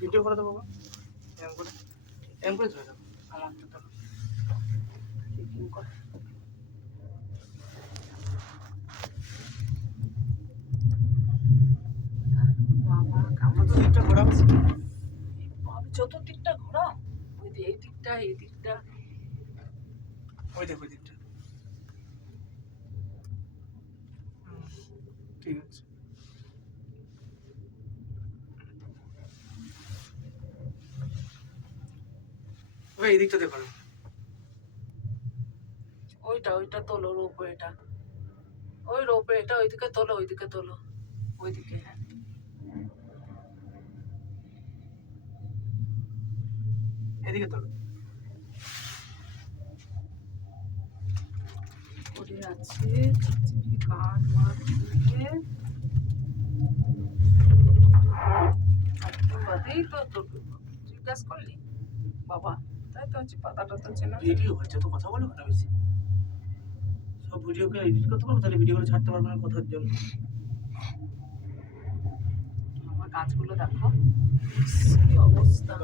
Video করে দেবো M করে ধরে দেবো আমার তো চেকিং কর। আমরা তো দিকটা ঘোরাচ্ছি, চতুর্দিকটা ঘোরা, ওই এই দিকটা এই দিকটা, ওই দেখো ওই দিকটা। ঠিক আছে, ওই এই দিকটা দেখো না। ওইটা ওইটা তোলো, রোপওয়েটা, ওই রোপওয়েটা ওইদিকে তোলো, ওইদিকে তোলো, ওইদিকে। হ্যাঁ এদিকে তোলো। ওরে আছে কাঠ মাঠ দিয়ে বাদেই তো তোর জিজ্ঞাসা করলি বাবা, তাই তো হচ্ছে পাতাটা তো চেনা। ভিডিও হচ্ছে তো, কথা বলো না বেশি, সব ভিডিওকে এডিট করতে পারবো, তাহলে ভিডিওগুলো ছাড়তে পারবো না কথার জন্য। আমার গাছগুলো দেখো কি অবস্থা।